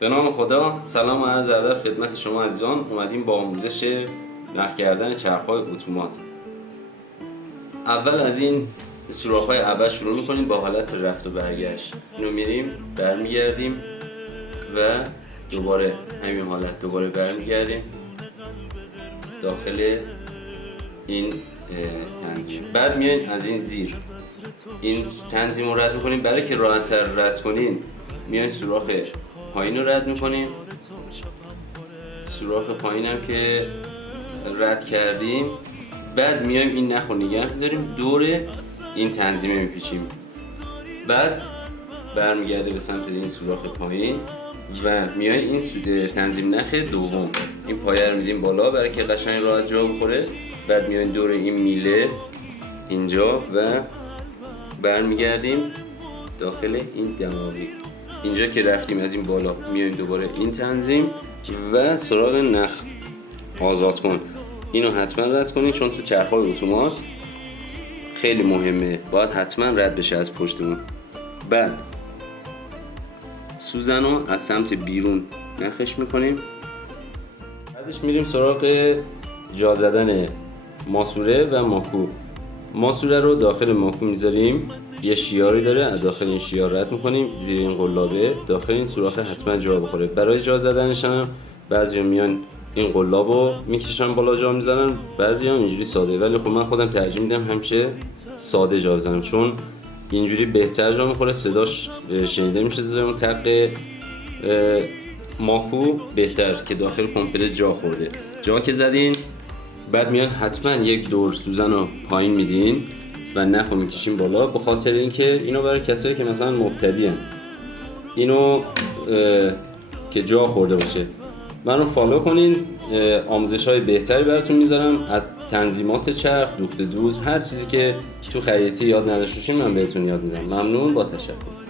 به نام خدا. سلام و عرض ادب خدمت شما عزیزان. اومدیم با آموزش نخ کردن چرخ‌های اتومات. اول از این سوراخ‌های اول شروع می‌کنیم با حالت رفت و برگشت. اینو میریم برمیگردیم و دوباره همین حالت دوباره برمیگردیم داخل این تنظیم. بعد میایم از این زیر این تنظیم رو رد می‌کنیم. برای که راحت‌تر رد کنین میایم سوراخ پایین رو رد میکنیم. سوراخ پایین هم که رد کردیم، بعد میایم این نخ رو نگه می‌داریم دور این تنظیمه میپیچیم. بعد برمیگرده به سمت این سوراخ پایین و میایم این تنظیم نخ دوم، این پایه رو میدیم بالا برای که قشنگ راحت جا بخوره. بعد میایم دور این میله اینجا و برمیگردیم داخل این دماغی. اینجا که رفتیم از این بالا میایم دوباره این تنظیم و سراغ نخ آزاد کن. اینو حتما رد کنید چون تو چرخ‌های اتومات خیلی مهمه، باید حتما رد بشه از پشتمون. بعد سوزن رو از سمت بیرون نخش میکنیم. بعدش میریم سراغ جا زدن ماسوره و ماکو. ماسوره رو داخل ماکو میذاریم، یه شیاری داره، از داخل این شیار رد میکنیم زیر این قلابه، داخل این سوراخ حتما جا بخوره. برای جا زدنش هم بعضیا میان این قلابو میکشن بالا جا میزنن، بعضیا اینجوری ساده، ولی خب من خودم ترجیح میدم همیشه ساده جا بزنم چون اینجوری بهتر جا میخوره، صداش شنیده میشه زیر اون تق ماکو بهتر که داخل کمپلت جا خورده. جا که زدین بعد میان حتما یک دور سوزن رو پایین میدین و نخو میکشیم بالا، به خاطر اینکه اینو برای کسایی که مثلا مبتدی ان اینو که جا خورده باشه. منو فالو کنین، آموزش های بهتری براتون میذارم از تنظیمات چرخ، دوخت دوز، هر چیزی که تو خیاطی یاد نداشته باشین من بهتون یاد میدم. ممنون، با تشکر.